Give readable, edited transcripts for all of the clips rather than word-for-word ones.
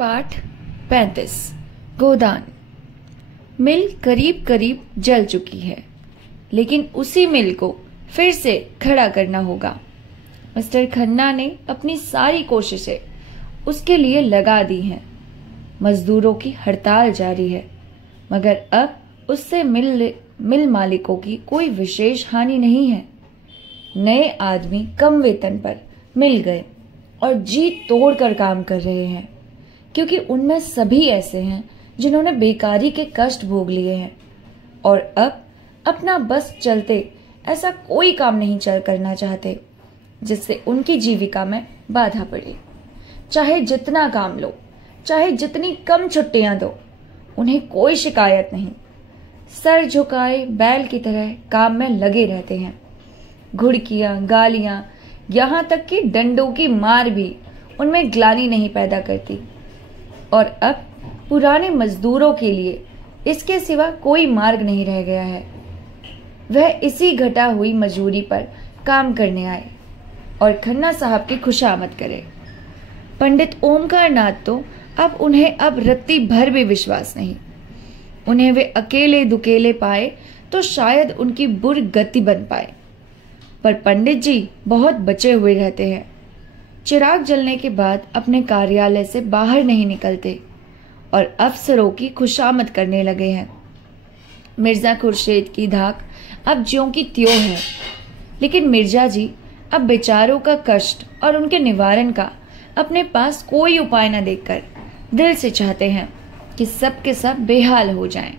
पाठ 35 गोदान। मिल करीब करीब जल चुकी है, लेकिन उसी मिल को फिर से खड़ा करना होगा। मिस्टर खन्ना ने अपनी सारी कोशिशें उसके लिए लगा दी हैं। मजदूरों की हड़ताल जारी है, मगर अब उससे मिल मालिकों की कोई विशेष हानि नहीं है। नए आदमी कम वेतन पर मिल गए और जी तोड़कर काम कर रहे हैं, क्योंकि उनमें सभी ऐसे हैं जिन्होंने बेकारी के कष्ट भोग लिए हैं और अब अपना बस चलते ऐसा कोई काम नहीं करना चाहते जिससे उनकी जीविका में बाधा पड़े। चाहे जितना काम लो, चाहे जितनी कम छुट्टियां दो, उन्हें कोई शिकायत नहीं। सर झुकाए बैल की तरह काम में लगे रहते हैं। घुड़कियां, गालियां, यहां तक कि डंडों की मार भी उनमें ग्लानि नहीं पैदा करती। और अब पुराने मजदूरों के लिए इसके सिवा कोई मार्ग नहीं रह गया है। वह इसी घटा हुई मजूरी पर काम करने आए और खन्ना साहब की खुशामद करे। पंडित ओमकार नाथ तो उन्हें अब रत्ती भर भी विश्वास नहीं। उन्हें वे अकेले दुकेले पाए तो शायद उनकी बुरी गति बन पाए, पर पंडित जी बहुत बचे हुए रहते हैं। चिराग जलने के बाद अपने कार्यालय से बाहर नहीं निकलते और अफसरों की खुशामद करने लगे हैं। मिर्जा खुर्शीद की धाक अब ज्यों की त्यों है, लेकिन मिर्जा जी अब बेचारों का कष्ट और उनके निवारण का अपने पास कोई उपाय न देखकर दिल से चाहते हैं कि सब के सब बेहाल हो जाएं।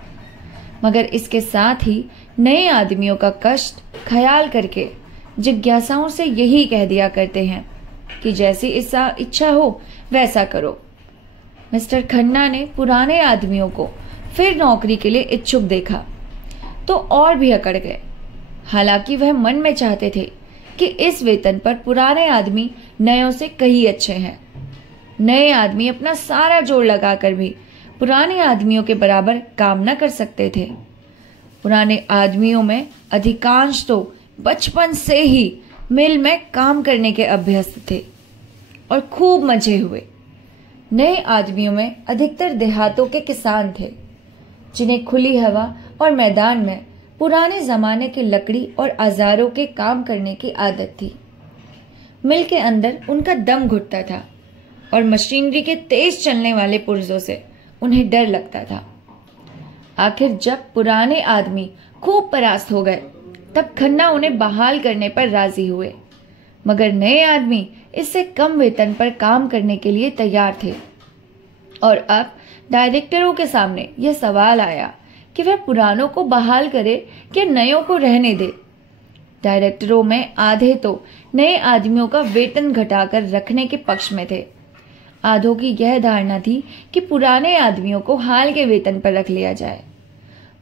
मगर इसके साथ ही नए आदमियों का कष्ट ख्याल करके जिज्ञासाओं से यही कह दिया करते हैं कि जैसी इच्छा हो वैसा करो। मिस्टर खन्ना ने पुराने आदमियों को फिर नौकरी के लिए इच्छुक देखा तो और भी अकड़ गए। हालांकि वह मन में चाहते थे कि इस वेतन पर पुराने आदमी नयों से कहीं अच्छे हैं। नए आदमी अपना सारा जोर लगाकर भी पुराने आदमियों के बराबर काम न कर सकते थे। पुराने आदमियों में अधिकांश तो बचपन से ही मिल में काम करने के अभ्यस्त थे और खूब मजे हुए। नए आदमियों में अधिकतर देहातों के किसान थे, जिन्हें खुली हवा और मैदान में पुराने जमाने की लकड़ी और औजारों के काम करने की आदत थी। मिल के अंदर उनका दम घुटता था और मशीनरी के तेज चलने वाले पुर्जों से उन्हें डर लगता था। आखिर जब पुराने आदमी खूब परास्त हो गए तब खन्ना उन्हें बहाल करने पर राजी हुए, मगर नए आदमी इससे कम वेतन पर काम करने के लिए तैयार थे। और अब डायरेक्टरों के सामने यह सवाल आया कि वह पुरानों को बहाल करे कि नयों को रहने दे। डायरेक्टरों में आधे तो नए आदमियों का वेतन घटाकर रखने के पक्ष में थे। आधों की यह धारणा थी कि पुराने आदमियों को हाल के वेतन पर रख लिया जाए।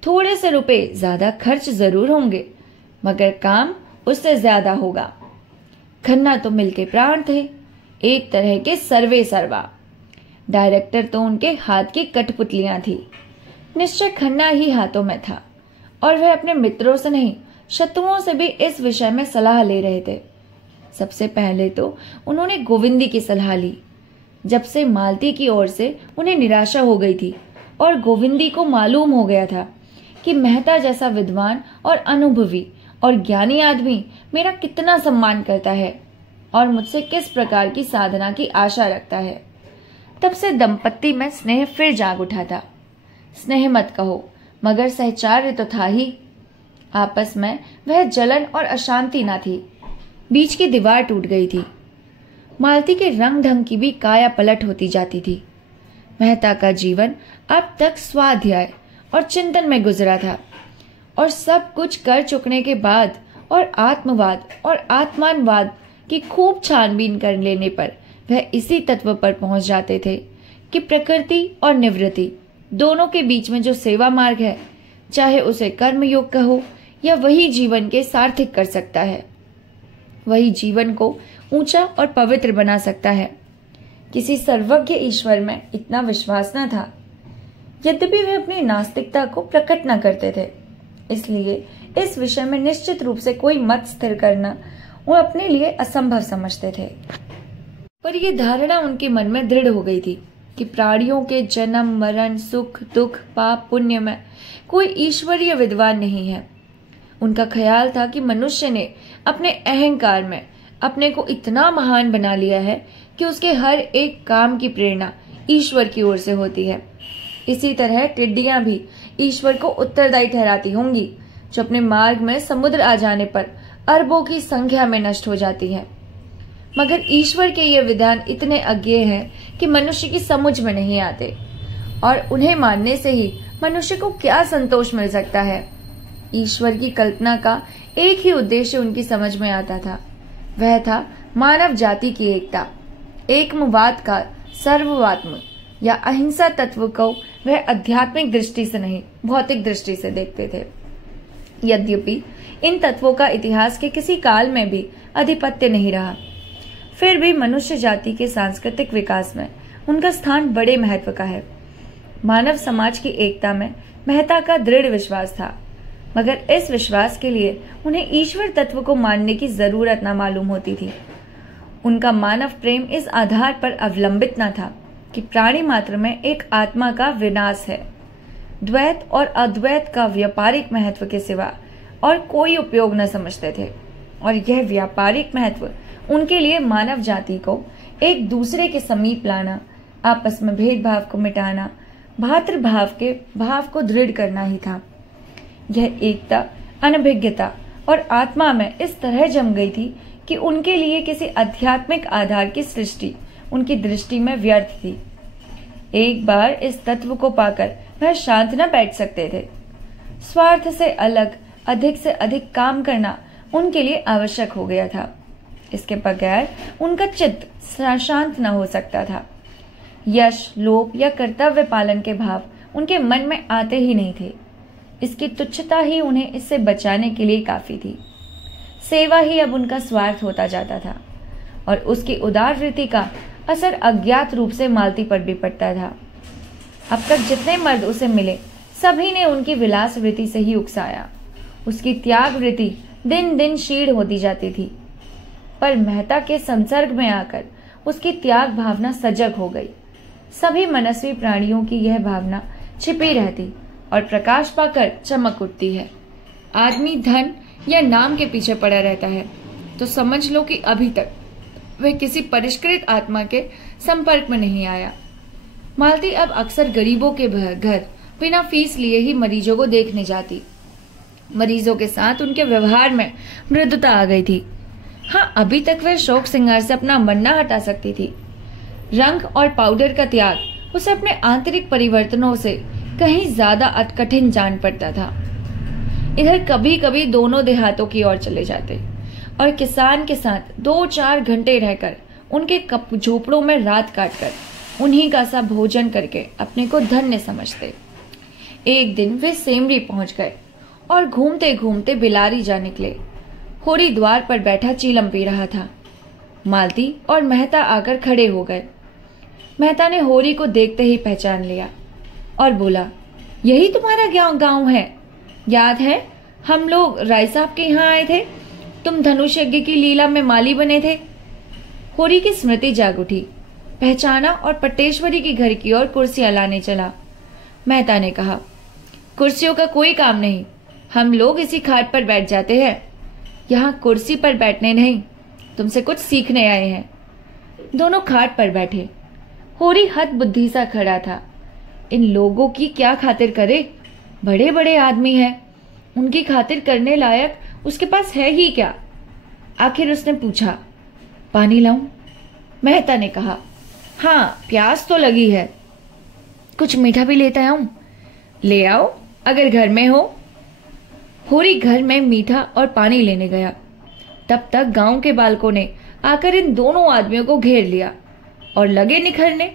थोड़े से रुपए ज्यादा खर्च जरूर होंगे, मगर काम उससे ज्यादा होगा। खन्ना तो मिल के प्राण थे, एक तरह के सर्वे सर्वा। डायरेक्टर तो उनके हाथ की कठपुतलियां थी। निश्चय खन्ना ही हाथों में था और वह अपने मित्रों से नहीं, शत्रुओं से भी इस विषय में सलाह ले रहे थे। सबसे पहले तो उन्होंने गोविंदी की सलाह ली, जब से मालती की ओर से उन्हें निराशा हो गई थी और गोविंदी को मालूम हो गया था कि मेहता जैसा विद्वान और अनुभवी और ज्ञानी आदमी मेरा कितना सम्मान करता है और मुझसे किस प्रकार की साधना की आशा रखता है। तब से दंपत्ति में स्नेह फिर जाग उठा था। स्नेह मत कहो, मगर सहचार्य तो था ही। आपस में वह जलन और अशांति न थी, बीच की दीवार टूट गई थी। मालती के रंग ढंग की भी काया पलट होती जाती थी। मेहता का जीवन अब तक स्वाध्याय और चिंतन में गुजरा था और सब कुछ कर चुकने के बाद और आत्मवाद और आत्मानवाद की खूब छानबीन कर लेने पर वह इसी तत्व पर पहुंच जाते थे कि प्रकृति और निवृत्ति दोनों के बीच में जो सेवा मार्ग है, चाहे उसे कर्मयोग कहो या वही जीवन के सार्थक कर सकता है, वही जीवन को ऊंचा और पवित्र बना सकता है। किसी सर्वज्ञ ईश्वर में इतना विश्वास न था, यद्यपि वे अपनी नास्तिकता को प्रकट न करते थे। इसलिए इस विषय में निश्चित रूप से कोई मत स्थिर करना वो अपने लिए असंभव समझते थे। पर यह धारणा उनके मन में दृढ़ हो गई थी कि प्राणियों के जन्म मरण, सुख दुख, पाप पुण्य में कोई ईश्वरीय विद्वान नहीं है। उनका ख्याल था कि मनुष्य ने अपने अहंकार में अपने को इतना महान बना लिया है कि उसके हर एक काम की प्रेरणा ईश्वर की ओर से होती है। इसी तरह टिड्डियां भी ईश्वर को उत्तरदायी ठहराती होंगी, जो अपने मार्ग में समुद्र आ जाने पर अरबों की संख्या में नष्ट हो जाती है। मगर ईश्वर के ये विधान इतने अज्ञेय हैं कि मनुष्य की समझ में नहीं आते, और उन्हें मानने से ही मनुष्य को क्या संतोष मिल सकता है। ईश्वर की कल्पना का एक ही उद्देश्य उनकी समझ में आता था, वह था मानव जाति की एकता। एकमवाद का सर्ववात्म या अहिंसा तत्व को वह आध्यात्मिक दृष्टि से नहीं, भौतिक दृष्टि से देखते थे। यद्यपि इन तत्वों का इतिहास के किसी काल में भी आधिपत्य नहीं रहा, फिर भी मनुष्य जाति के सांस्कृतिक विकास में उनका स्थान बड़े महत्व का है। मानव समाज की एकता में मेहता का दृढ़ विश्वास था, मगर इस विश्वास के लिए उन्हें ईश्वर तत्व को मानने की जरूरत न मालूम होती थी। उनका मानव प्रेम इस आधार पर अवलंबित न था कि प्राणी मात्र में एक आत्मा का विनाश है। द्वैत और अद्वैत का व्यापारिक महत्व के सिवा और कोई उपयोग न समझते थे, और यह व्यापारिक महत्व उनके लिए मानव जाति को एक दूसरे के समीप लाना, आपस में भेदभाव को मिटाना, भातृभाव के भाव को दृढ़ करना ही था। यह एकता अनभिज्ञता और आत्मा में इस तरह जम गई थी कि उनके लिए किसी आध्यात्मिक आधार की सृष्टि उनकी दृष्टि में व्यर्थ थी। एक बार इस तत्व को पाकर वह शांत न बैठ सकते थे। स्वार्थ से अलग अधिक से अधिक काम करना उनके लिए आवश्यक हो गया था। इसके बगैर उनका चित्त शांत न हो सकता था। यश, लोभ या कर्तव्य पालन के भाव उनके मन में आते ही नहीं थे। इसकी तुच्छता ही उन्हें इससे बचाने के लिए काफी थी। सेवा ही अब उनका स्वार्थ होता जाता था, और उसकी उदार वृत्ति का असर अज्ञात रूप से मालती पर भी पड़ता था। अब तक जितने मर्द उसे मिले, सभी ने उनकी विलास वृत्ति से ही उकसाया। उसकी त्याग वृत्ति दिन दिन क्षीण होती जाती थी, पर मेहता के संसर्ग में आकर उसकी त्याग भावना सजग हो गई। सभी मनस्वी प्राणियों की यह भावना छिपी रहती और प्रकाश पाकर चमक उठती है। आदमी धन या नाम के पीछे पड़ा रहता है तो समझ लो कि अभी तक वह किसी परिष्कृत आत्मा के संपर्क में नहीं आया। मालती अब अक्सर गरीबों के घर बिना फीस लिए ही मरीजों को देखने जाती। मरीजों के साथ उनके व्यवहार में मृदुता आ गई थी। हाँ, अभी तक वह शौक श्रृंगार से अपना मन न हटा सकती थी। रंग और पाउडर का त्याग उसे अपने आंतरिक परिवर्तनों से कहीं ज्यादा कठिन जान पड़ता था। इधर कभी कभी दोनों देहातों की ओर चले जाते और किसान के साथ 2-4 घंटे रहकर उनके झोपड़ों में रात काटकर उन्हीं का सा भोजन करके अपने को धन्य समझते। एक दिन वे सेमरी पहुंच गए और घूमते घूमते बिलारी जा निकले। होरी द्वार पर बैठा चीलम पी रहा था। मालती और मेहता आकर खड़े हो गए। मेहता ने होरी को देखते ही पहचान लिया और बोला, यही तुम्हारा गांव है? याद है हम लोग राय साहब के यहाँ आए थे, तुम धनुष यज्ञ की लीला में माली बने थे। होरी की स्मृति जाग उठी, पहचाना और पटेश्वरी के घर की ओर कुर्सियां लाने चला। मेहता ने कहा, कुर्सियों का कोई काम नहीं, हम लोग इसी खाट पर बैठ जाते हैं। यहाँ कुर्सी पर बैठने नहीं, तुमसे कुछ सीखने आए हैं। दोनों खाट पर बैठे। होरी हद बुद्धि सा खड़ा था। इन लोगों की क्या खातिर करे? बड़े बड़े आदमी हैं, उनकी खातिर करने लायक उसके पास है ही क्या? आखिर उसने पूछा, पानी लाऊं? मेहता ने कहा, हाँ, प्यास तो लगी है। कुछ मीठा भी लेता आऊं? ले आओ, अगर घर में हो। होरी घर में मीठा और पानी लेने गया। तब तक गांव के बालकों ने आकर इन दोनों आदमियों को घेर लिया और लगे निखरने,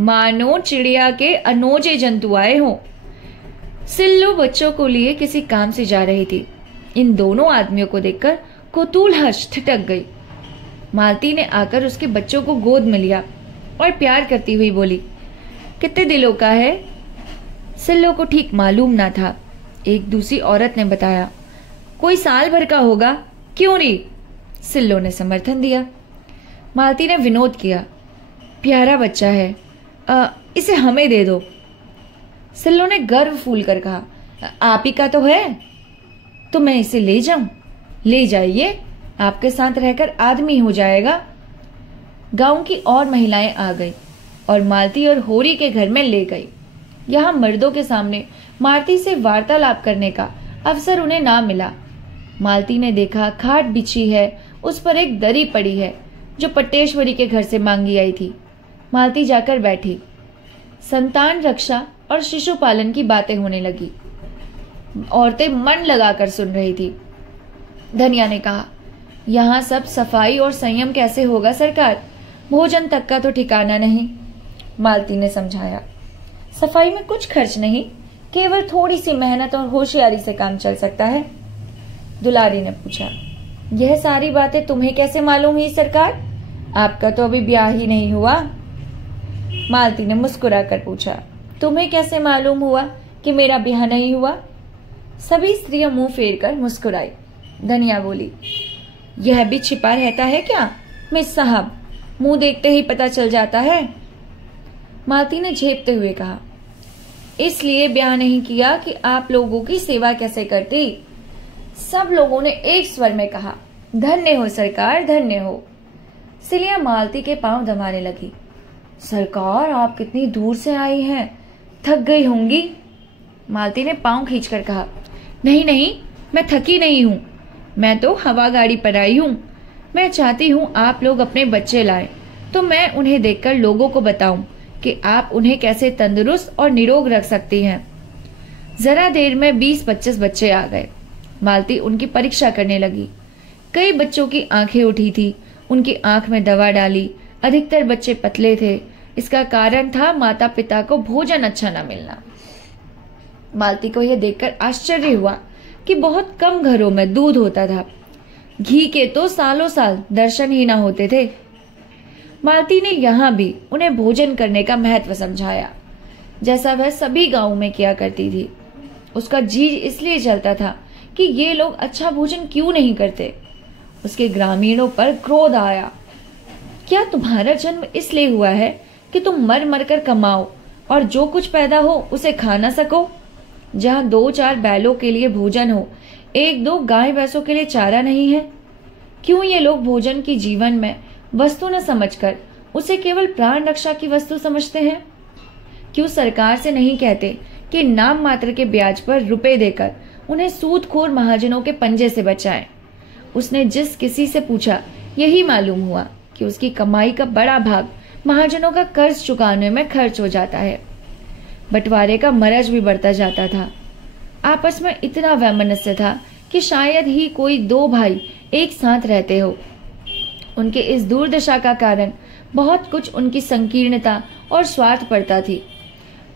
मानो चिड़िया के अनोजे जंतु आए हों। सिल्लू बच्चों को लिए किसी काम से जा रही थी। इन दोनों आदमियों को देखकर कुतूहलवश ठिठक गई। मालती ने आकर उसके बच्चों को गोद में लिया और प्यार करती हुई बोली, कितने दिनों का है? सिल्लो को ठीक मालूम ना था। एक दूसरी औरत ने बताया, कोई साल भर का होगा। क्यों नहीं? सिल्लो ने समर्थन दिया। मालती ने विनोद किया, प्यारा बच्चा है, इसे हमें दे दो। सिल्लो ने गर्व फूल कर कहा, आप ही का तो है, तो मैं इसे ले जाऊं? ले जाइए, आपके साथ रहकर आदमी हो जाएगा। गांव की और महिलाएं आ गई और मालती और होरी के घर में ले गई। यहाँ मर्दों के सामने मालती से वार्तालाप करने का अवसर उन्हें ना मिला। मालती ने देखा खाट बिछी है, उस पर एक दरी पड़ी है जो पट्टेश्वरी के घर से मांगी आई थी। मालती जाकर बैठी। संतान रक्षा और शिशु पालन की बातें होने लगी। औरतें मन लगाकर सुन रही थी। धनिया ने कहा, यहाँ सब सफाई और संयम कैसे होगा सरकार? भोजन तक का तो ठिकाना नहीं। मालती ने समझाया, सफाई में कुछ खर्च नहीं, केवल थोड़ी सी मेहनत और होशियारी से काम चल सकता है। दुलारी ने पूछा, यह सारी बातें तुम्हें कैसे मालूम हुई सरकार? आपका तो अभी ब्याह ही नहीं हुआ। मालती ने मुस्कुराकर पूछा, तुम्हें कैसे मालूम हुआ कि मेरा ब्याह नहीं हुआ? सभी स्त्रियां मुंह फेरकर मुस्कुराई। धनिया बोली, यह भी छिपा रहता है क्या मिस साहब? मुंह देखते ही पता चल जाता है। मालती ने झेपते हुए कहा, इसलिए ब्याह नहीं किया कि आप लोगों की सेवा कैसे करती। सब लोगों ने एक स्वर में कहा, धन्य हो सरकार, धन्य हो। सिलिया मालती के पांव दबाने लगी। सरकार, आप कितनी दूर से आई हैं, थक गई होंगी। मालती ने पांव खींचकर कहा, नहीं नहीं, मैं थकी नहीं हूं, मैं तो हवा गाड़ी पर आई हूं। मैं चाहती हूं आप लोग अपने बच्चे लाएं, तो मैं उन्हें देखकर लोगों को बताऊं कि आप उन्हें कैसे तंदुरुस्त और निरोग रख सकती हैं। जरा देर में 20-25 बच्चे आ गए। मालती उनकी परीक्षा करने लगी। कई बच्चों की आंखें उठी थी, उनकी आंख में दवा डाली। अधिकतर बच्चे पतले थे। इसका कारण था माता पिता को भोजन अच्छा न मिलना। मालती को यह देखकर आश्चर्य हुआ कि बहुत कम घरों में दूध होता था। घी के तो सालों साल दर्शन ही न होते थे। मालती ने यहाँ भी उन्हें भोजन करने का महत्व समझाया, जैसा वह सभी गांवों में किया करती थी। उसका जी इसलिए जलता था कि ये लोग अच्छा भोजन क्यों नहीं करते। उसके ग्रामीणों पर क्रोध आया। क्या तुम्हारा जन्म इसलिए हुआ है कि तुम मर मर कर कमाओ और जो कुछ पैदा हो उसे खा न सको? जहाँ 2-4 बैलों के लिए भोजन हो, 1-2 गाय भैंसों के लिए चारा नहीं है? क्यों ये लोग भोजन की जीवन में वस्तु न समझकर उसे केवल प्राण रक्षा की वस्तु समझते हैं? क्यों सरकार से नहीं कहते कि नाम मात्र के ब्याज पर रुपए देकर उन्हें सूदखोर महाजनों के पंजे से बचाएं? उसने जिस किसी से पूछा, यही मालूम हुआ कि उसकी कमाई का बड़ा भाग महाजनों का कर्ज चुकाने में खर्च हो जाता है। बंटवारे का मरज भी बढ़ता जाता था। आपस में इतना वैमनस्य था कि शायद ही कोई 2 भाई एक साथ रहते हो। उनके इस दुर्दशा का कारण बहुत कुछ उनकी संकीर्णता और स्वार्थपरता थी।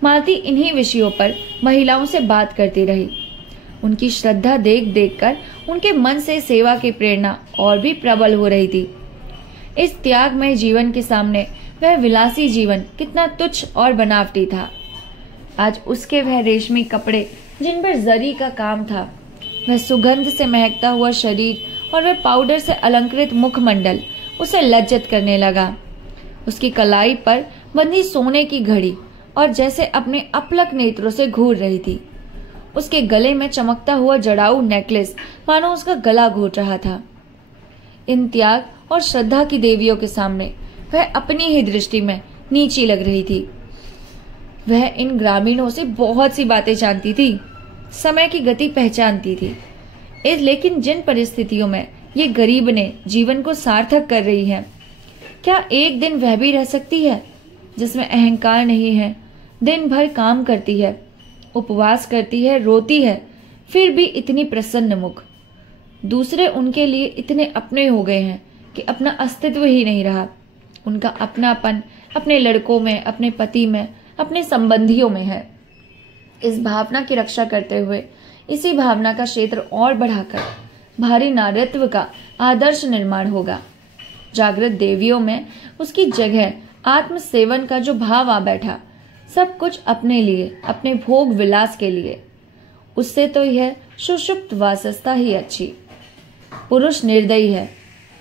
मालती इन्हीं विषयों पर महिलाओं से बात करती रही। उनकी श्रद्धा देख देख कर उनके मन से सेवा की प्रेरणा और भी प्रबल हो रही थी। इस त्यागमय जीवन के सामने वह विलासी जीवन कितना तुच्छ और बनावटी था। आज उसके वह रेशमी कपड़े जिन पर जरी का काम था, वह सुगंध से महकता हुआ शरीर और वह पाउडर से अलंकृत मुखमंडल उसे लज्जित करने लगा। उसकी कलाई पर बंधी सोने की घड़ी और जैसे अपने अपलक नेत्रों से घूर रही थी। उसके गले में चमकता हुआ जड़ाऊ नेकलेस मानो उसका गला घोट रहा था। इन त्याग और श्रद्धा की देवियों के सामने वह अपनी ही दृष्टि में नीची लग रही थी। वह इन ग्रामीणों से बहुत सी बातें जानती थी, समय की गति पहचानती थी। लेकिन जिन परिस्थितियों में ये गरीब ने जीवन को सार्थक कर रही है, क्या एक दिन वह भी रह सकती है जिसमें अहंकार नहीं है, दिन भर काम करती है, उपवास करती है, रोती है, फिर भी इतनी प्रसन्न मुख। दूसरे उनके लिए इतने अपने हो गए हैं कि अपना अस्तित्व ही नहीं रहा। उनका अपनापन अपने लड़कों में, अपने पति में, अपने संबंधियों में है। इस भावना की रक्षा करते हुए इसी भावना का क्षेत्र और बढ़ाकर भारी नारीत्व का आदर्श निर्माण होगा। जागृत देवियों में उसकी जगह आत्म सेवन का जो भाव आ बैठा, सब कुछ अपने लिए, अपने भोग विलास के लिए, उससे तो यह सुषुप्त वासस्था ही अच्छी। पुरुष निर्दयी है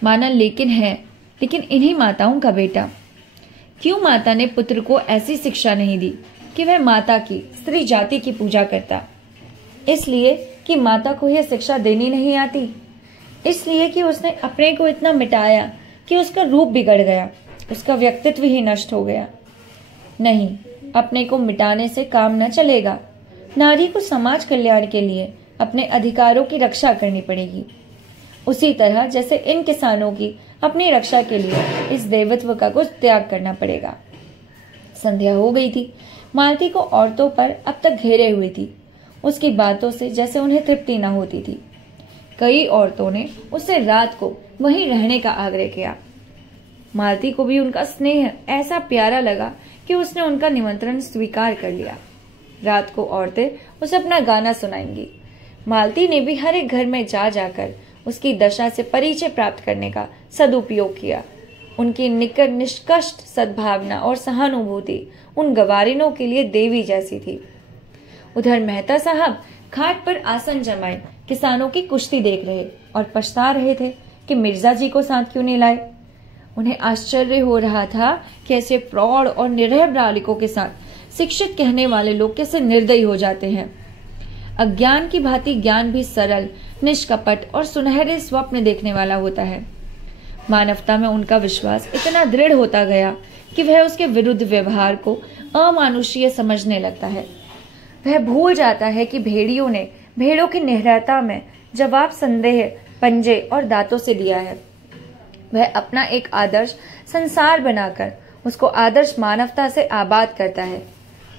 माना, लेकिन इन्हीं माताओं का बेटा। क्यों माता ने पुत्र को ऐसी शिक्षा नहीं दी कि वह माता की, स्त्री जाति की पूजा करता? इसलिए कि माता को यह शिक्षा देनी नहीं आती? इसलिए कि उसने अपने को इतना मिटाया कि उसका रूप बिगड़ गया, उसका व्यक्तित्व ही नष्ट हो गया? नहीं, अपने को मिटाने से काम न चलेगा। नारी को समाज कल्याण के लिए अपने अधिकारों की रक्षा करनी पड़ेगी, उसी तरह जैसे इन किसानों की अपनी रक्षा के लिए इस देवत्व का कुछ त्याग करना पड़ेगा। संध्या हो गई थी। मालती को औरतों पर अब तक घेरे हुई थी। उसकी बातों से जैसे उन्हें तृप्ति न होती थी। कई औरतों ने उससे रात को वहीं रहने का आग्रह किया। मालती को भी उनका स्नेह ऐसा प्यारा लगा कि उसने उनका निमंत्रण स्वीकार कर लिया। रात को औरतें उसे अपना गाना सुनाएंगी। मालती ने भी हर एक घर में जा जाकर उसकी दशा से परिचय प्राप्त करने का सदुपयोग किया। उनकी निकट निष्कष्ट सद्भावना और सहानुभूति उन गवारिनों के लिए देवी जैसी थी। उधर मेहता साहब घाट पर आसन जमाए किसानों की कुश्ती देख रहे और पछता रहे थे कि मिर्जा जी को साथ क्यों नहीं लाए। उन्हें आश्चर्य हो रहा था कि ऐसे प्रौढ़ और निरह बालिकों के साथ शिक्षित कहने वाले लोग कैसे निर्दयी हो जाते हैं। अज्ञान की भांति ज्ञान भी सरल, निष्कपट और सुनहरे स्वप्न देखने वाला होता है। मानवता में उनका विश्वास इतना दृढ़ होता गया कि वह उसके विरुद्ध व्यवहार को अमानुषीय समझने लगता है। वह भूल जाता है कि भेड़ियों ने भेड़ों की निहरता में जवाब संदेह, पंजे और दांतों से दिया है। वह अपना एक आदर्श संसार बनाकर उसको आदर्श मानवता से आबाद करता है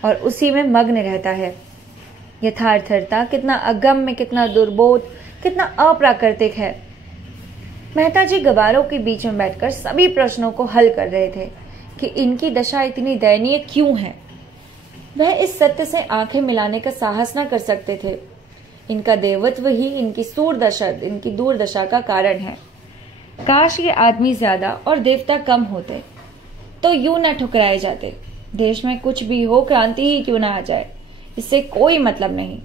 और उसी में मग्न रहता है। यथार्थता कितना अगम्य, कितना दुर्बोध, कितना अप्राकृतिक है। मेहता जी गवारों के बीच में बैठकर सभी प्रश्नों को हल कर रहे थे कि इनकी दशा इतनी दयनीय क्यों है। वह इस सत्य से आंखें मिलाने का साहस न कर सकते थे। इनका देवत्व ही इनकी दुर्दशा का कारण है। काश ये आदमी ज्यादा और देवता कम होते तो यूं न ठुकराए जाते। देश में कुछ भी हो, क्रांति ही क्यों ना आ जाए, इससे कोई मतलब नहीं।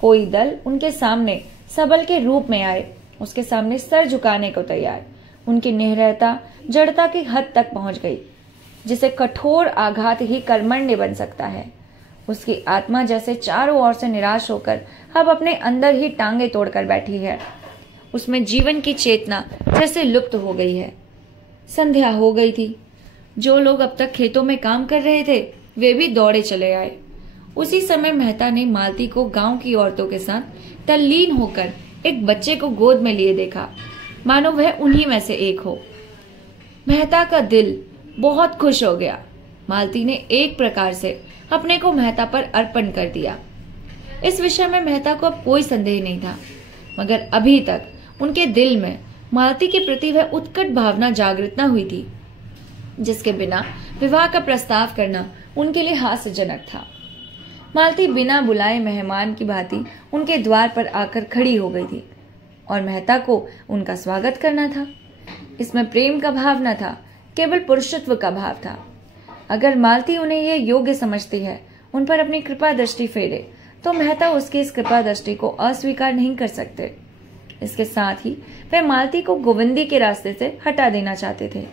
कोई दल उनके सामने सबल के रूप में आए, उसके सामने सर झुकाने को तैयार। उनकी निहरता जड़ता की हद तक पहुंच गई, जिसे कठोर आघात ही कर्मण्य बन सकता है। उसकी आत्मा जैसे चारों ओर से निराश होकर अब अपने अंदर ही टांगे तोड़कर बैठी है। उसमें जीवन की चेतना जैसे लुप्त हो गई है। संध्या हो गई थी। जो लोग अब तक खेतों में काम कर रहे थे वे भी दौड़े चले आए। उसी समय मेहता ने मालती को गांव की औरतों के साथ तल्लीन होकर एक बच्चे को गोद में लिए देखा, मानो वह उन्हीं में से एक हो। मेहता का दिल बहुत खुश हो गया। मालती ने एक प्रकार से अपने को मेहता पर अर्पण कर दिया। इस विषय में मेहता को अब कोई संदेह नहीं था, मगर अभी तक उनके दिल में मालती के प्रति वह उत्कट भावना जागृत न हुई थी, जिसके बिना विवाह का प्रस्ताव करना उनके लिए हास्यजनक था। मालती बिना बुलाए मेहमान की भांति उनके द्वार पर आकर खड़ी हो गई थी और मेहता को उनका स्वागत करना था। इसमें प्रेम का भाव न था, केवल पुरुषत्व का भाव था। अगर मालती उन्हें यह योग्य समझती है उन पर अपनी कृपा दृष्टि फेरे, तो मेहता उसकी इस कृपा दृष्टि को अस्वीकार नहीं कर सकते। इसके साथ ही वह मालती को गोविंदी के रास्ते से हटा देना चाहते थे।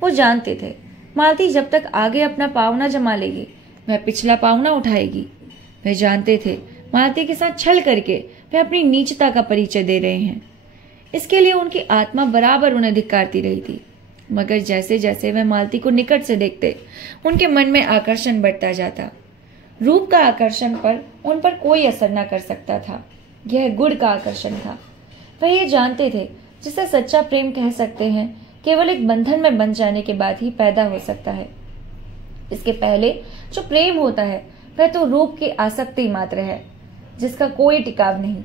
वो जानते थे मालती जब तक आगे अपना पाँव न जमा लेगी वह पिछला पाँव न उठाएगी। वे जानते थे मालती के साथ छल करके वे अपनी नीचता का परिचय दे रहे हैं। इसके लिए उनकी आत्मा बराबर उन्हें धिक्कारती रही थी, मगर जैसे जैसे वह मालती को निकट से देखते उनके मन में आकर्षण बढ़ता जाता। रूप का आकर्षण पर उन पर कोई असर न कर सकता था, यह गुण का आकर्षण था। वह ये जानते थे जिसे सच्चा प्रेम कह सकते हैं केवल एक बंधन में बंध जाने के बाद ही पैदा हो सकता है। इसके पहले जो प्रेम होता है वह तो रूप की आसक्ति मात्र है, जिसका कोई टिकाव नहीं।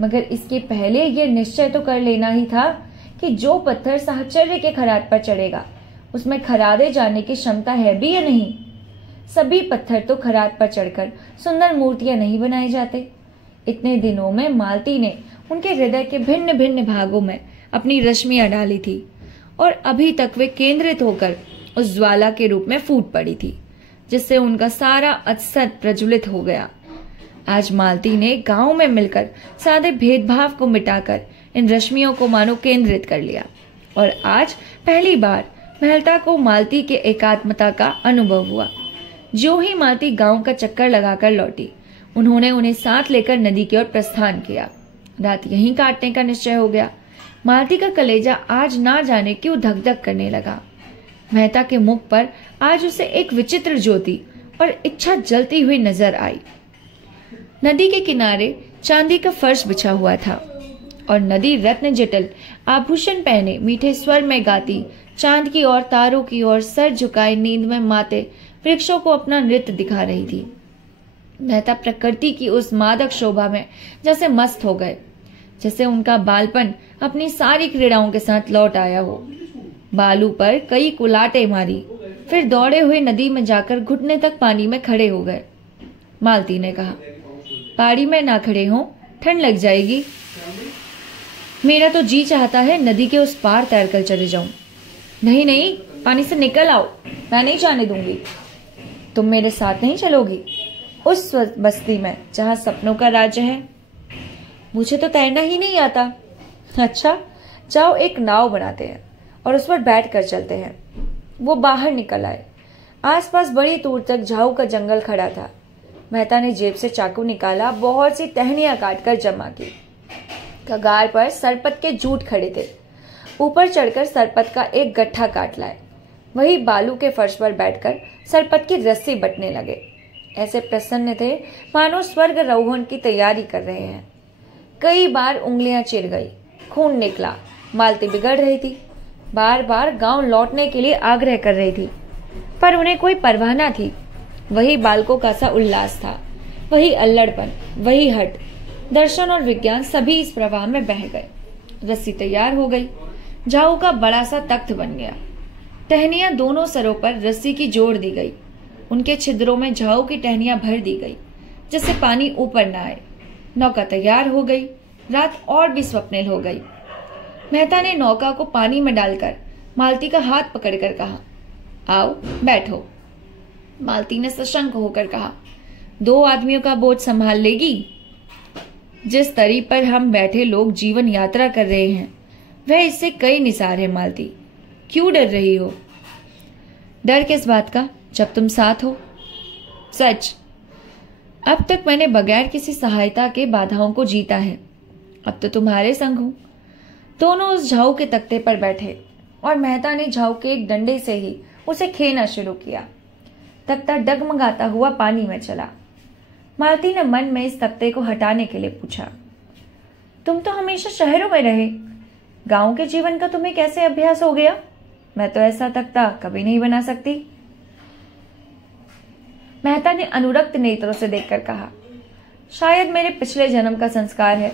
मगर इसके पहले यह निश्चय तो कर लेना ही था कि जो पत्थर साहचर्य के खराद पर चढ़ेगा उसमें खरादे जाने की क्षमता है भी या नहीं। सभी पत्थर तो खराद पर चढ़कर सुंदर मूर्तियां नहीं बनाए जाते। इतने दिनों में मालती ने उनके हृदय के भिन्न भिन्न भागों में अपनी रश्मियां डाली थी और अभी तक वे केंद्रित होकर उस ज्वाला के रूप में फूट पड़ी थी, जिससे उनका सारा असत प्रज्वलित हो गया। आज मालती ने गांव में मिलकर सादे भेदभाव को मिटाकर इन रश्मियों को मानो केंद्रित कर लिया और आज पहली बार मेहता को मालती के एकात्मता का अनुभव हुआ। जो ही मालती गांव का चक्कर लगाकर लौटी, उन्होंने उन्हें साथ लेकर नदी की ओर प्रस्थान किया। रात यहीं काटने का निश्चय हो गया। मालती का कलेजा आज ना जाने क्यों धक धक करने लगा। मेहता के मुख पर आज उसे एक विचित्र ज्योति और इच्छा जलती हुई नजर आई। नदी के किनारे चांदी का फर्श बिछा हुआ था और नदी रत्न जटिल आभूषण पहने मीठे स्वर में गाती चांद की ओर, तारों की ओर सर झुकाए नींद में माते वृक्षों को अपना नृत्य दिखा रही थी। मेहता प्रकृति की उस मादक शोभा में जैसे मस्त हो गए, जैसे उनका बालपन अपनी सारी क्रीड़ाओं के साथ लौट आया हो। बालू पर कई कुलाटे मारी, फिर दौड़े हुए नदी में जाकर घुटने तक पानी में खड़े हो गए। मालती ने कहा, पहाड़ी में ना खड़े हो, ठंड लग जाएगी। मेरा तो जी चाहता है नदी के उस पार तैरकर चले जाऊं। नहीं नहीं, पानी से निकल आओ, मैं नहीं जाने दूंगी। तुम मेरे साथ नहीं चलोगी उस बस्ती में जहां सपनों का राज्य है? मुझे तो तैरना ही नहीं आता। अच्छा, जाओ एक नाव बनाते हैं और उस पर बैठ कर चलते हैं। वो बाहर निकल आए। आसपास बड़ी दूर तक झाऊ का जंगल खड़ा था। मेहता ने जेब से चाकू निकाला, बहुत सी टहनियां काटकर जमा की। कगार पर सरपत के जूट खड़े थे। ऊपर चढ़कर सरपत का एक गट्ठा काट लाए। वही बालू के फर्श पर बैठकर सरपत की रस्सी बटने लगे। ऐसे प्रसन्न थे मानो स्वर्ग रोहण की तैयारी कर रहे हैं। कई बार उंगलियां चिर गई, खून निकला। मालती बिगड़ रही थी, बार बार गांव लौटने के लिए आग्रह कर रही थी, पर उन्हें कोई परवाह न थी। वही बालकों का सा उल्लास था, वही अल्लड़पन, वही हट। दर्शन और विज्ञान सभी इस प्रवाह में बह गए। रस्सी तैयार हो गई। झाऊ का बड़ा सा तख्त बन गया। टहनियां दोनों सरों पर रस्सी की जोड़ दी गई। उनके छिद्रों में झाऊ की टहनियां भर दी गई, जिससे पानी ऊपर न आए। नौका तैयार हो गई। रात और भी स्वप्निल हो गई। मेहता ने नौका को पानी में डालकर मालती का हाथ पकड़कर कहा, आओ बैठो। मालती ने सशंक होकर कहा, 2 आदमियों का बोझ संभाल लेगी? जिस तरी पर हम बैठे लोग जीवन यात्रा कर रहे हैं, वह इससे कई निसार है। मालती, क्यों डर रही हो? डर किस बात का, जब तुम साथ हो? सच, अब तक मैंने बगैर किसी सहायता के बाधाओं को जीता है। अब तो तुम्हारे संग हूं। दोनों उस झाऊ के तख्ते पर बैठे और मेहता ने झाऊ के एक डंडे से ही उसे खेना शुरू किया। तख्ता डगमगाता हुआ पानी में चला। मालती ने मन में इस तख्ते को हटाने के लिए पूछा, तुम तो हमेशा शहरों में रहे, गांव के जीवन का तुम्हें कैसे अभ्यास हो गया? मैं तो ऐसा तख्ता कभी नहीं बना सकती। मेहता ने अनुरक्त नेत्रों से देखकर कहा, शायद मेरे पिछले जन्म का संस्कार है।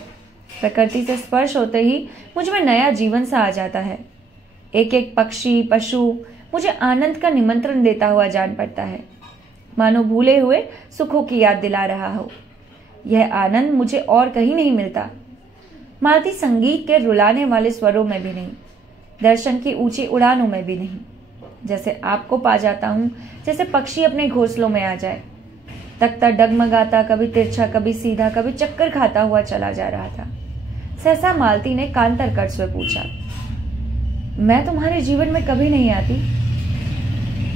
प्रकृति से स्पर्श होते ही मुझ में नया जीवन सा आ जाता है। एक एक पक्षी, पशु मुझे आनंद का निमंत्रण देता हुआ जान पड़ता है, मानो भूले हुए सुखों की याद दिला रहा हो। यह आनंद मुझे और कहीं नहीं मिलता। मालती संगीत के रुलाने वाले स्वरों में भी नहीं, दर्शन की ऊंची उड़ानों में भी नहीं। जैसे आपको पा जाता हूं, जैसे पक्षी अपने घोंसलों में आ जाए। तख्ता डगमगाता, कभी तिरछा, कभी सीधा, कभी चक्कर खाता हुआ चला जा रहा था। सहसा मालती ने कांतर कट से पूछा, मैं तुम्हारे जीवन में कभी नहीं आती?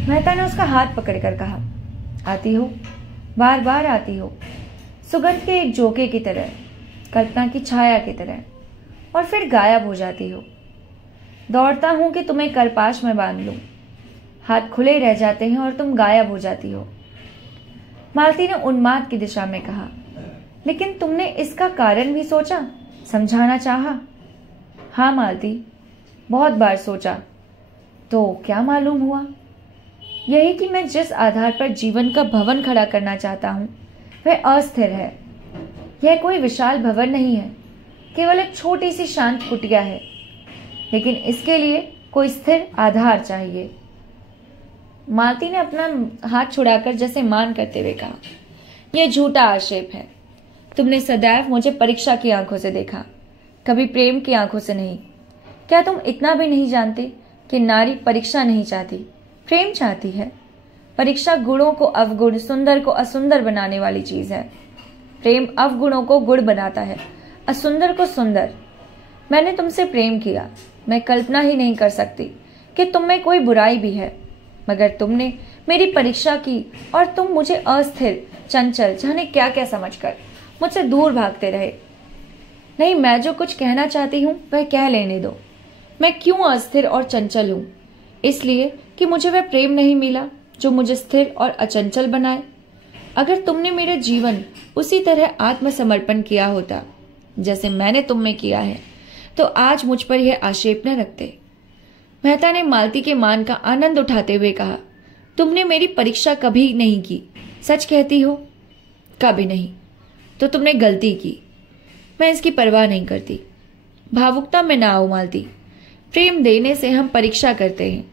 मेहता ने उसका हाथ पकड़कर कहा, आती हो, बार बार आती हो, सुगंध के एक झोंके की तरह, कल्पना की छाया की तरह, और फिर गायब हो जाती हो। दौड़ता हूं कि तुम्हें करपाश में बांध लूं, हाथ खुले रह जाते हैं और तुम गायब हो जाती हो। मालती ने उन्माद की दिशा में कहा, लेकिन तुमने इसका कारण भी सोचा, समझाना चाहा? हाँ मालती, बहुत बार सोचा। तो क्या मालूम हुआ? यही कि मैं जिस आधार पर जीवन का भवन खड़ा करना चाहता हूं, वह अस्थिर है। यह कोई विशाल भवन नहीं है, केवल एक छोटी सी शांत कुटिया है, लेकिन इसके लिए कोई स्थिर आधार चाहिए। मालती ने अपना हाथ छुड़ाकर जैसे मान करते हुए कहा, यह झूठा आक्षेप है। तुमने सदैव मुझे परीक्षा की आंखों से देखा, कभी प्रेम की आंखों से नहीं। क्या तुम इतना भी नहीं जानते कि नारी परीक्षा नहीं चाहती, प्रेम चाहती है? परीक्षा गुणों को अवगुण, सुंदर को असुंदर बनाने वाली चीज है। प्रेम अवगुणों को गुण बनाता है, असुंदर को सुंदर। मैंने तुमसे प्रेम किया, मैं कल्पना ही नहीं कर सकती कि तुम में कोई बुराई भी है, मगर तुमने मेरी परीक्षा की और तुम मुझे अस्थिर, चंचल, जाने क्या क्या समझकर मुझसे दूर भागते रहे। नहीं, मैं जो कुछ कहना चाहती हूँ वह कह लेने दो। मैं क्यों अस्थिर और चंचल हूँ? इसलिए कि मुझे वह प्रेम नहीं मिला जो मुझे स्थिर और अचंचल बनाए। अगर तुमने मेरा जीवन उसी तरह आत्मसमर्पण किया होता जैसे मैंने तुम में किया है, तो आज मुझ पर यह आक्षेप न रखते। मेहता ने मालती के मान का आनंद उठाते हुए कहा, तुमने मेरी परीक्षा कभी नहीं की, सच कहती हो? कभी नहीं। तो तुमने गलती की। मैं इसकी परवाह नहीं करती। भावुकता में ना आओ मालती। प्रेम देने से हम परीक्षा करते हैं,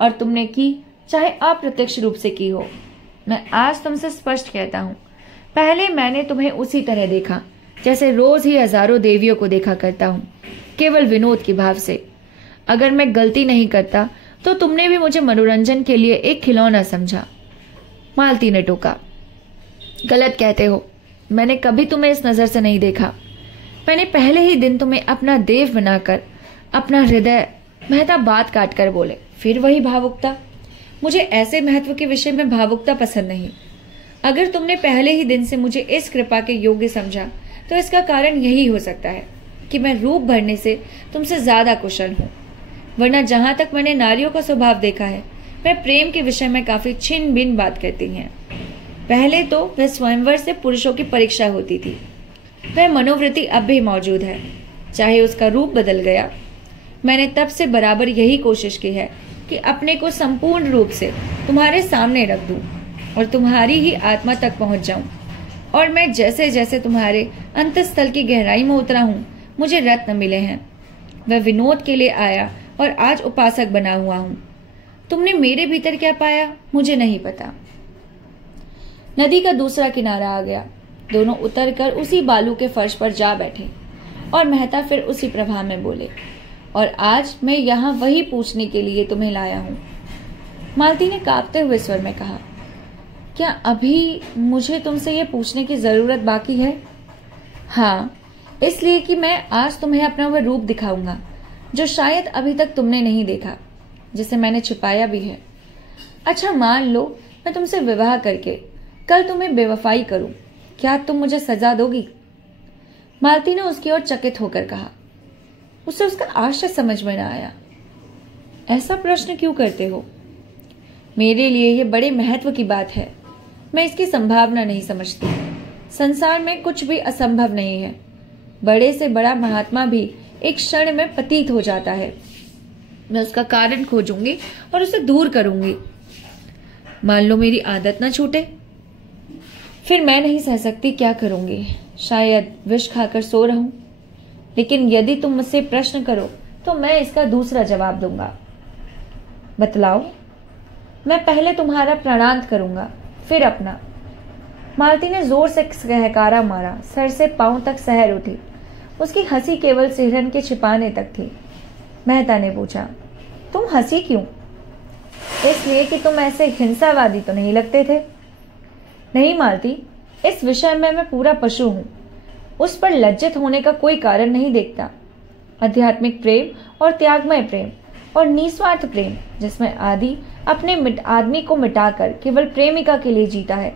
और तुमने की, चाहे अप्रत्यक्ष रूप से की हो। मैं आज तुमसे स्पष्ट कहता हूं, पहले मैंने तुम्हें उसी तरह देखा जैसे रोज ही हजारों देवियों को देखा करता हूं, केवल विनोद के भाव से। अगर मैं गलती नहीं करता तो तुमने भी मुझे मनोरंजन के लिए एक खिलौना समझा। मालती ने टोका, गलत कहते हो। मैंने कभी तुम्हें इस नजर से नहीं देखा। मैंने पहले ही दिन तुम्हें अपना देव बनाकर, अपना हृदय। मेहता बात काट कर बोले, फिर वही भावुकता। मुझे ऐसे महत्व के विषय में भावुकता पसंद नहीं। अगर तुमने पहले ही दिन से मुझे इस कृपा के योग्य समझा तो इसका कारण यही हो सकता है कि मैं रूप भरने से तुमसे ज्यादा कुशल हूं। वरना जहां तक मैंने नारियों का स्वभाव देखा है, वह प्रेम के विषय में काफी छिन्न भिन्न बात करती हैं। पहले तो वह स्वयंवर से पुरुषों की परीक्षा होती थी। वह मनोवृत्ति अब भी मौजूद है, चाहे उसका रूप बदल गया। मैंने तब से बराबर यही कोशिश की है कि अपने को संपूर्ण रूप से तुम्हारे सामने रख दूं और तुम्हारी ही आत्मा तक पहुंच जाऊं। और मैं जैसे जैसे तुम्हारे अंतस्थल की गहराई में उतरा हूं, मुझे रत्न मिले हैं। वह विनोद के लिए आया और आज उपासक बना हुआ हूं। तुमने मेरे भीतर क्या पाया मुझे नहीं पता। नदी का दूसरा किनारा आ गया। दोनों उतरकर उसी बालू के फर्श पर जा बैठे और मेहता फिर उसी प्रवाह में बोले, और आज मैं यहाँ वही पूछने के लिए तुम्हें लाया हूँ। मालती ने कांपते हुए स्वर में कहा, क्या अभी मुझे तुमसे ये पूछने की जरूरत बाकी है? हाँ, इसलिए कि मैं आज तुम्हें अपना वह रूप दिखाऊंगा जो शायद अभी तक तुमने नहीं देखा, जिसे मैंने छिपाया भी है। अच्छा, मान लो मैं तुमसे विवाह करके कल तुम्हें बेवफाई करूं, क्या तुम मुझे सजा दोगी? मालती ने उसकी ओर चकित होकर कहा। उसे उसका आश्चर्य समझ में न आया। ऐसा प्रश्न क्यों करते हो? मेरे लिए यह बड़े महत्व की बात है। मैं इसकी संभावना नहीं समझती। संसार में कुछ भी असंभव नहीं है। बड़े से बड़ा महात्मा भी एक क्षण में पतित हो जाता है। मैं उसका कारण खोजूंगी और उसे दूर करूंगी। मान लो मेरी आदत न छूटे, फिर मैं नहीं सह सकती, क्या करूंगी? शायद विष खाकर सो रहूं। लेकिन यदि तुम मुझसे प्रश्न करो तो मैं इसका दूसरा जवाब दूंगा। बतलाओ। मैं पहले तुम्हारा प्रणाम करूंगा, फिर अपना। मालती ने जोर से सहकारा मारा। सर से पांव तक सहर उठी। उसकी हंसी केवल सिहरन के छिपाने तक थी। मेहता ने पूछा, तुम हंसी क्यों? इसलिए कि तुम ऐसे हिंसावादी तो नहीं लगते थे। नहीं मालती, इस विषय में मैं पूरा पशु हूं। उस पर लज्जित होने का कोई कारण नहीं देखता। आध्यात्मिक प्रेम और त्यागमय प्रेम और निस्वार्थ प्रेम, जिसमें आदि अपने आदमी को मिटाकर केवल प्रेमिका के लिए जीता है,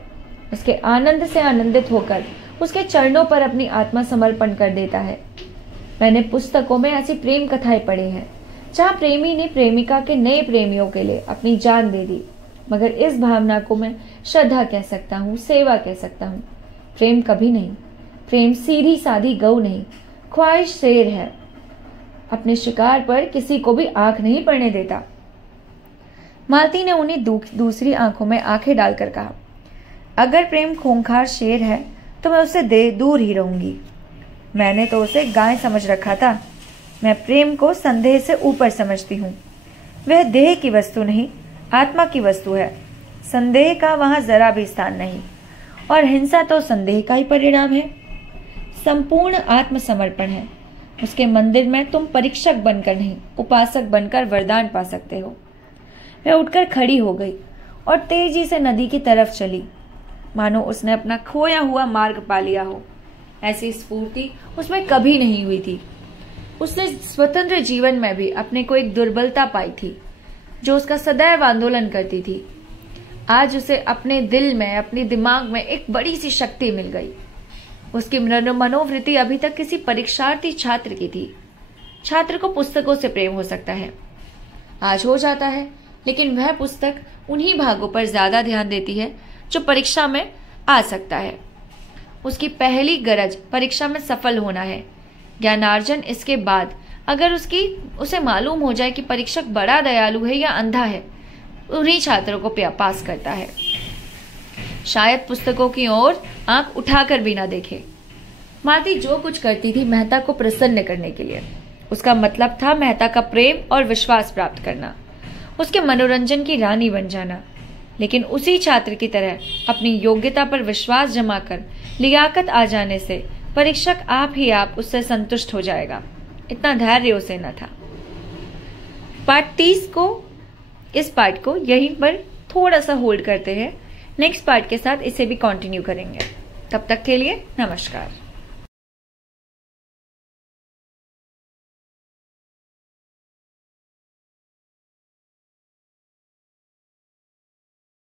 उसके आनंद से आनंदित होकर उसके चरणों पर अपनी आत्मा समर्पण कर देता है। मैंने पुस्तकों में ऐसी प्रेम कथाएं पढ़ी हैं जहां प्रेमी ने प्रेमिका के नए प्रेमियों के लिए अपनी जान दे दी, मगर इस भावना को मैं श्रद्धा कह सकता हूँ, सेवा कह सकता हूँ। प्रेम कभी नहीं। प्रेम सीधी साधी गऊ नहीं, ख्वाहिश शेर है। अपने शिकार पर किसी को भी आंख नहीं पड़ने देता। मालती ने उन्हें दूसरी आंखों में आंखें डालकर कहा, अगर प्रेम खूंखार शेर है तो मैं उससे दूर ही रहूंगी। मैंने तो उसे गाय समझ रखा था। मैं प्रेम को संदेह से ऊपर समझती हूँ। वह देह की वस्तु नहीं, आत्मा की वस्तु है। संदेह का वहां जरा भी स्थान नहीं, और हिंसा तो संदेह का ही परिणाम है। संपूर्ण आत्मसमर्पण है। उसके मंदिर में तुम परीक्षक बनकर नहीं, उपासक बनकर वरदान पा सकते हो। वह उठकर खड़ी हो गई और तेजी से नदी की तरफ चली, मानो उसने अपना खोया हुआ मार्ग पा लिया हो। ऐसी स्फूर्ति उसमें कभी नहीं हुई थी। उसने स्वतंत्र जीवन में भी अपने को एक दुर्बलता पाई थी, जो उसका सदैव आंदोलन करती थी, आज उसे अपने दिल में, अपने दिमाग में एक बड़ी सी शक्ति मिल गई। उसकी मनोवृत्ति अभी तक किसी परीक्षार्थी छात्र की थी। छात्र को पुस्तकों से प्रेम हो सकता है, आज हो जाता है, लेकिन वह पुस्तक उन्हीं भागों पर ज्यादा ध्यान देती है जो परीक्षा में आ सकता है। उसकी पहली गरज परीक्षा में सफल होना है। ज्ञानार्जन इसके बाद अगर उसे मालूम हो जाए कि परीक्षक बड़ा दयालु है या अंधा है, उन्हीं छात्रों को पास करता है। शायद पुस्तकों की ओर आंख उठाकर भी ना देखे। मालती जो कुछ करती थी मेहता को प्रसन्न करने के लिए। उसका मतलब था मेहता का प्रेम और विश्वास प्राप्त करना, उसके मनोरंजन की रानी बन जाना। लेकिन उसी छात्र की तरह अपनी योग्यता पर विश्वास जमा कर लियाकत आ जाने से परीक्षक आप ही आप उससे संतुष्ट हो जाएगा, इतना धैर्य उसे न था। पार्ट 30 को, इस पार्ट को यहीं पर थोड़ा सा होल्ड करते हैं। नेक्स्ट पार्ट के साथ इसे भी कंटिन्यू करेंगे। तब तक के लिए नमस्कार।